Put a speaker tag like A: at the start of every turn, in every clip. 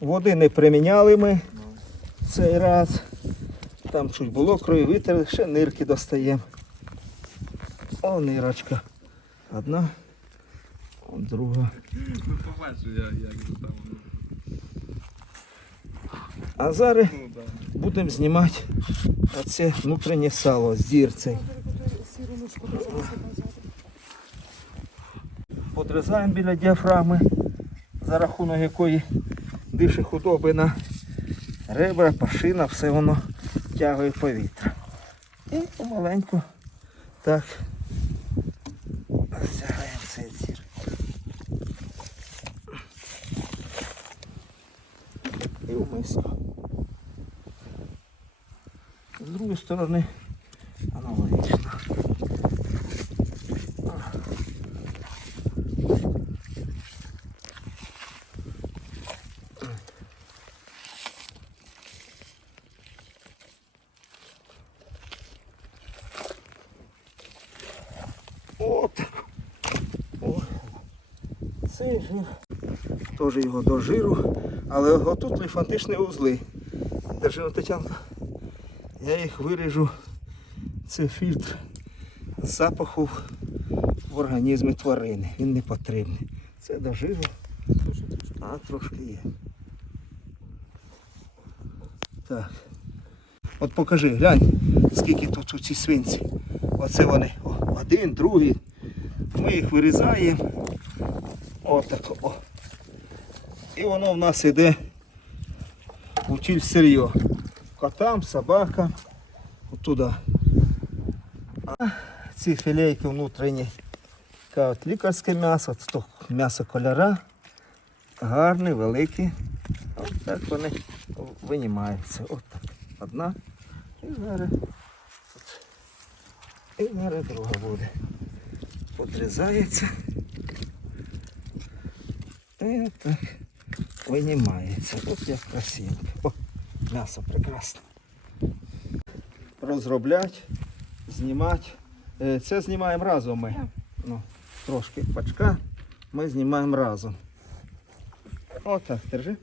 A: Води не приміняли ми цей раз. Там чуть було крові витерли, ще нирки достаємо. О, нирочка. Одна, друга.
B: Ну побачу я, як же там.
A: А зараз
B: Ну
A: будемо знімати оце внутрішнє сало з дірцей. Подрізаємо біля діафрагми, за рахунок якої дише худобина, ребра, пашина, все воно тягує повітря. І помаленьку так стягаємо цей зір. І в миску. З другої сторони От. О. Цей жир. Теж його до жиру. Але отут ліфантичні узли. Держи на Тетянка. Я їх виріжу. Це фільтр запаху в організмі тварини. Він не потрібний. Це до жиру. А трошки є. Так. От покажи, глянь, скільки тут у цій свинці. Оце вони. О, один, другий. Ми їх вирізаємо. Отак. О. І воно в нас йде у тіль сир'йо. Котам, собакам. Отуда. А ці філейки внутрішні. От лікарське м'ясо, то м'ясо коляра. Гарне, велике. От так вони винімаються. От так. Одна. І зараз. І зараз друга буде. Подрізається. І от так винімається. От як красиво. О, м'ясо прекрасне. Розроблять, знімати. Е, Це знімаємо разом ми. Ну, трошки пачка. Ми знімаємо разом. Отак, держи.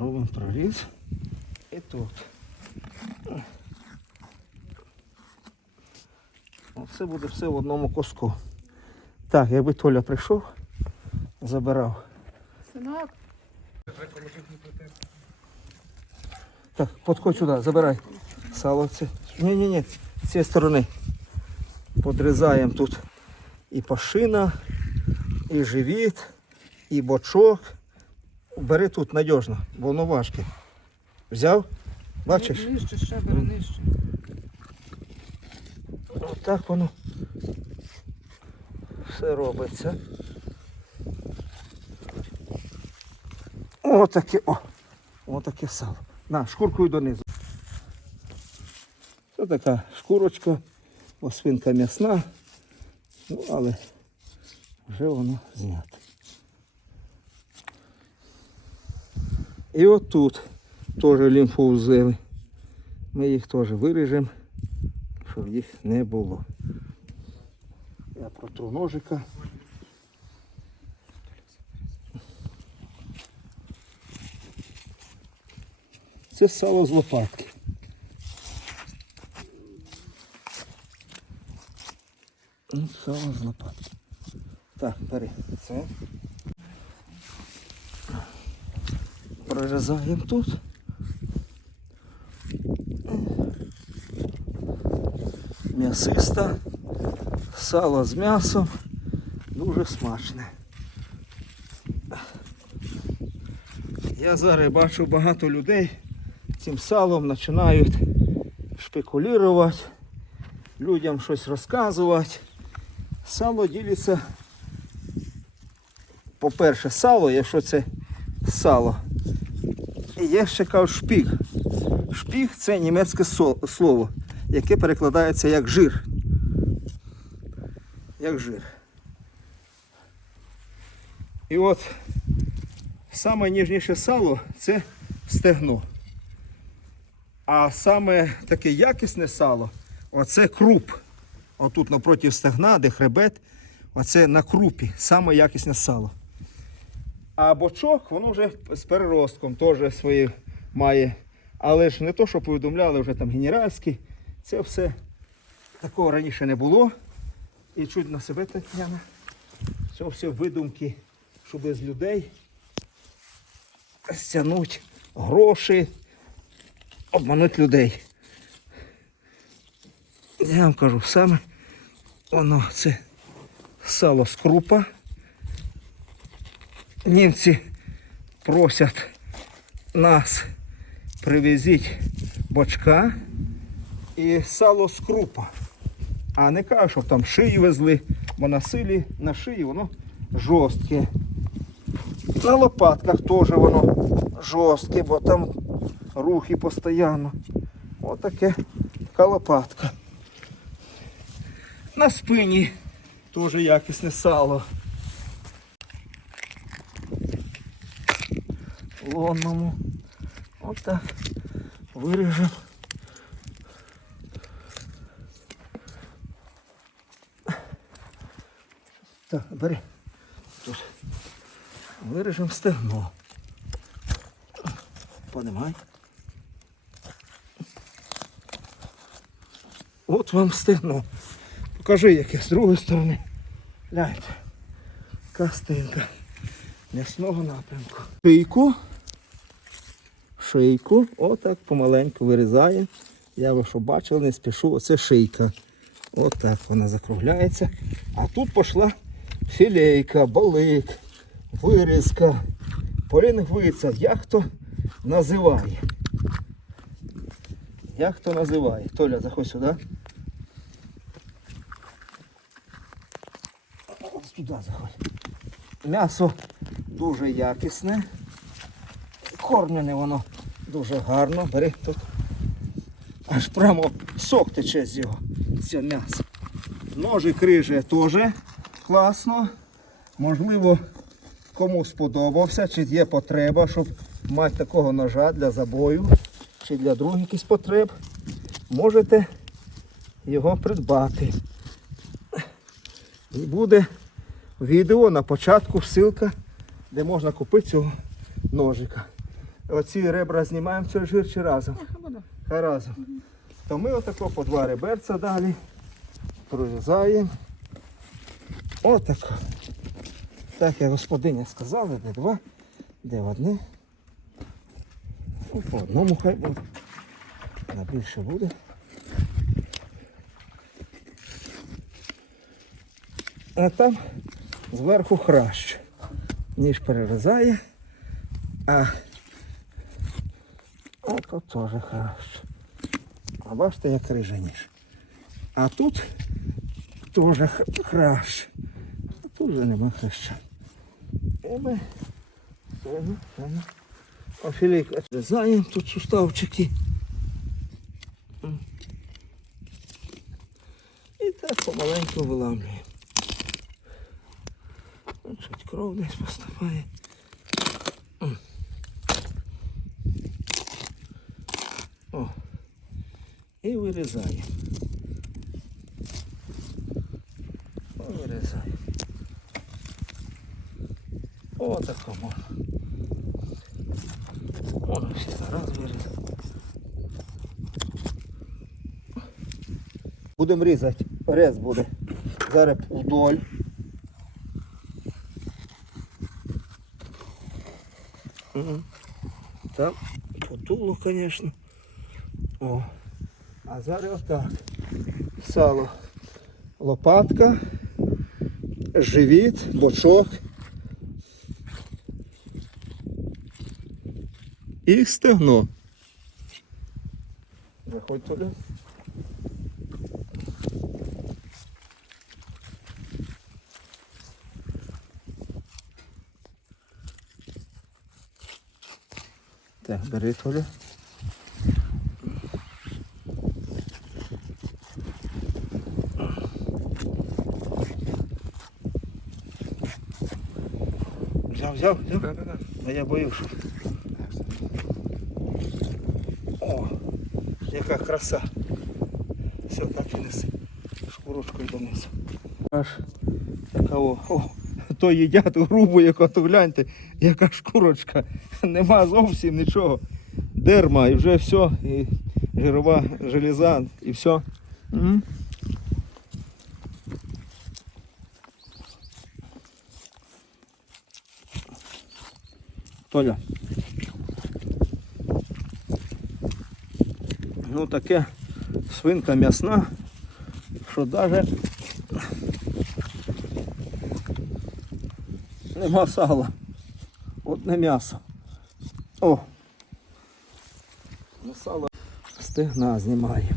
A: Робимо проріз. І тут. Це буде все в одному куску. Так, якби Толя прийшов, забирав.
C: Синок,
A: Так, підходь сюди, забирай. Сало це. Ні, ні, ні, з цієї сторони. Подрізаємо тут і пашина, і живіт, і бочок. Бери тут надіжно, бо воно важке. Взяв? Бачиш?
C: нижче, ще бери нижче.
A: Отак воно все робиться. Отаке, о! Отаке сало. На, шкуркою донизу. Це така шкурочка, бо свинка м'ясна, ну, але вже воно знято. І отут теж лімфоузели. Ми їх теж виріжемо щоб їх не було. Я протру ножика. Це сало з лопатки. Сало з лопатки. Так, бери це. Прорізаємо тут. м'ясиста, сало з м'ясом, дуже смачне. Я зараз бачу багато людей цим салом починають шпекулювати, людям щось розказувати. Сало ділиться, по-перше, сало, якщо це сало. І є ще кажуть шпіг. Шпіг це німецьке слово яке перекладається як жир. Як жир. І от саме ніжніше сало це стегно. А саме таке якісне сало оце круп. отут напроти стегна, де хребет, оце на крупі, саме якісне сало. А бочок, воно вже з переростком теж своє має. Але ж не то, що повідомляли вже там генеральський, це все такого раніше не було. І чуть на себе Тетяна. Це все видумки, щоб з людей стягнути гроші, обманути людей. Я вам кажу, саме воно це сало з крупа. Німці просять нас привезіть бочка і сало з крупа. А не кажуть, щоб там шию везли, бо на силі на шиї воно жорстке. На лопатках теж воно жорстке, бо там рухи постійно. Отаке така лопатка. На спині теж якісне сало. Лонному. Отак. Виріжемо. Так, бери. Тут. Виріжемо стегно. Подимай. От вам стегно. Покажи, яке з другої сторони. Гляньте. Кастинка. М'ясного напрямку. Шийку. Шийку. Отак помаленьку вирізає. Я ви що бачили, не спішу. Оце шийка. Отак вона закругляється. А тут пішла філейка, балик, вирізка, полінгвиця. Як хто називає? Як хто називає? Толя, заходь сюди. Ось туди заходь. М'ясо дуже якісне. Кормлене воно дуже гарно. Бери тут. Аж прямо сок тече з його, з цього м'яса. Ножик теж класно. Можливо, кому сподобався, чи є потреба, щоб мати такого ножа для забою, чи для других якихось потреб. Можете його придбати. І буде відео на початку ссылка, де можна купити цього ножика. Оці ребра знімаємо цей жир чи разом. Хай разом. То ми отако по два реберця далі прорізаємо. Отако. Так як господиня сказала, де два, де одне. По одному хай буде. На більше буде. А там зверху хращ. Ніж перерізає, а тут теж хращ. А бачите, як рижа ніж. А тут теж хращ. А тут вже нема храща. І ми цього, цього. Офілік відрізаємо тут суставчики. І так помаленьку виламлюємо. Чуть кров десь поступає. І вирізаємо. О, вирізаємо. О, такому. Воно все зараз вирізати. Будемо різати. Рез буде. Зараз вдоль. Мгм. Там потуло, звісно. О. А зараз отак. Сало. Лопатка, живіт, бочок. І стегно. Заходь туди. Так, бери Толя. Взяв, взяв, взяв.
B: Да-да-да.
A: А я боюсь. О, яка краса. Все, так і неси. Шкуру курочкою донизу. Аж така о, то їдять грубу, яка то гляньте, яка ж курочка. Нема зовсім нічого. Дерма і вже все, і жирова железа, і все. М. Толя. Ну таке свинка м'ясна, що навіть нема сала. Одне м'ясо. О! Ну, сало стегна знімає.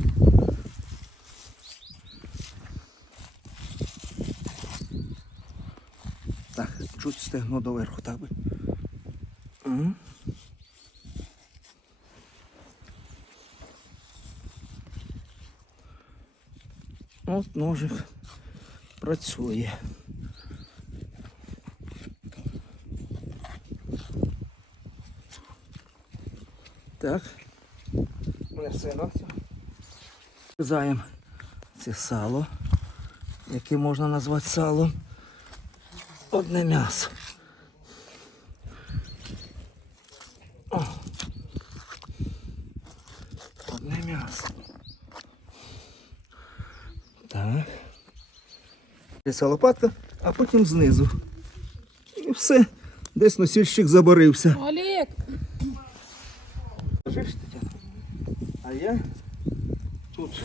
A: Так, чуть стегно доверху, так би. От ножик працює. Так. Це. Врізаємо це сало, яке можна назвати салом. Одне м'ясо. О. Одне м'ясо. Так. Ця лопатка, а потім знизу. І все. Десь носільщик забарився.
C: Олег!
A: Скажиш, Тетяна? А я тут,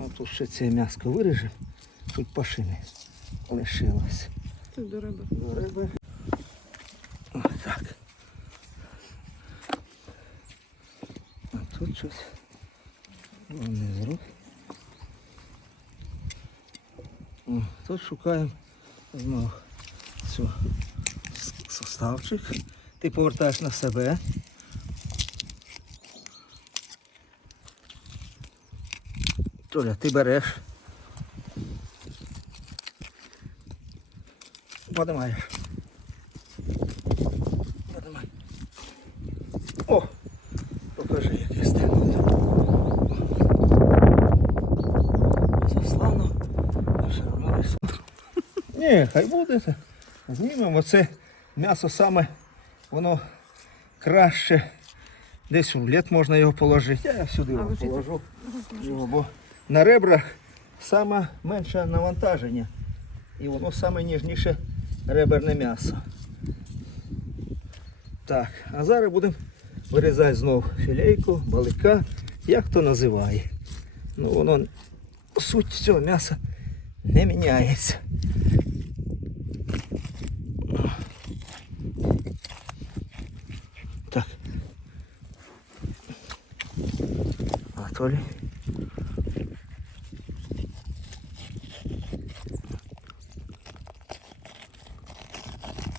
A: а тут ще це м'яско виріжу, тут пашини лишилось.
C: Ти до риби.
A: До риби. Ось так. А тут щось внизу. О, Тут шукаємо знову цю составчик. Ти повертаєш на себе. Толя, ти береш. Подимаєш. Подимай. О! Покажи, яке стегно. Заслано, а все одно весело. Ні, хай буде. Знімемо це м'ясо саме, воно краще. Десь в лід можна його положити. Я сюди його положу. Його, бо на ребрах саме менше навантаження. І воно саме ніжніше реберне м'ясо. Так, а зараз будемо вирізати знов філейку, балика, як хто називає. Ну воно суть цього м'яса не міняється. Анатолій.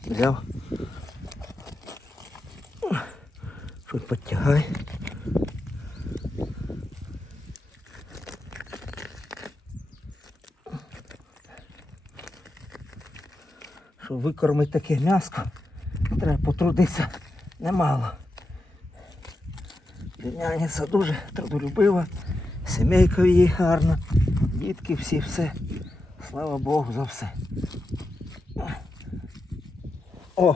A: Взяв. Чуть підтягай. Щоб викормити таке м'яско, треба потрудитися немало. Племянниця дуже трудолюбива, сімейка її гарна, дітки всі, все. Слава Богу за все. О,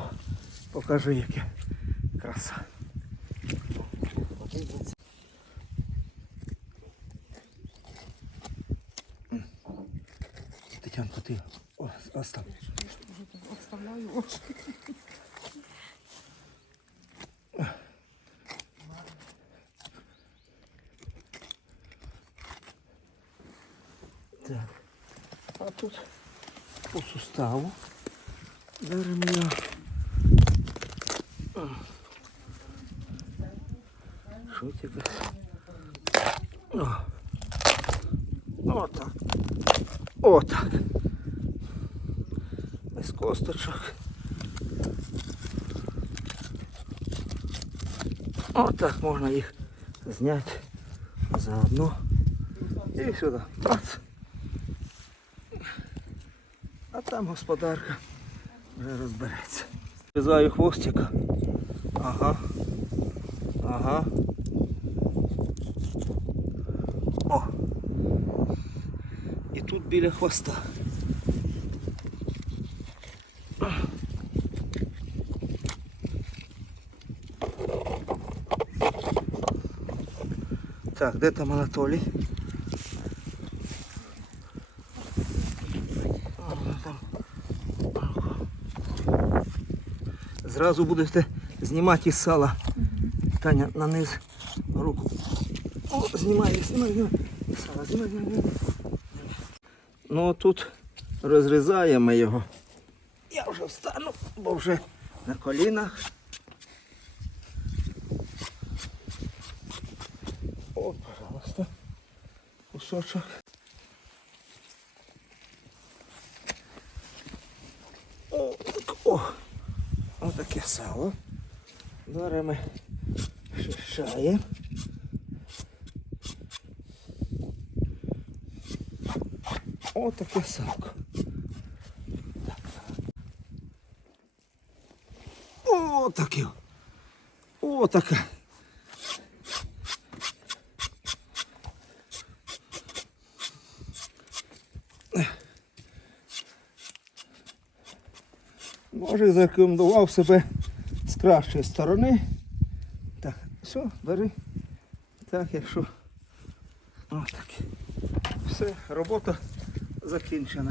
A: покажи, яке краса. Тетянко, ти о, остав.
C: Отставляю очі.
A: По суставу. Беремо його. Що таке? О. Отак. Отак. Без косточок. Отак можна їх зняти заодно. І сюди. Бац. Там господарка вже розбереться. В'язаю хвостика. Ага. Ага. О. І тут біля хвоста. Так, де там Анатолій? Ага, там. Зразу будете знімати із сала. Таня на низ руку. О, знімай, знімай, знімай. Сала, знімай, знімай. Ну тут розрізаємо його. Я вже встану, бо вже на колінах. О, пожалуйста. Кусочок. О, о. Отаке сало. Ми шишаємо. Отаке салко. Отаке. Отаке. Може зарекомендував себе з кращої сторони. Так, все, бери. Так, якщо. Отак. Все, робота закінчена.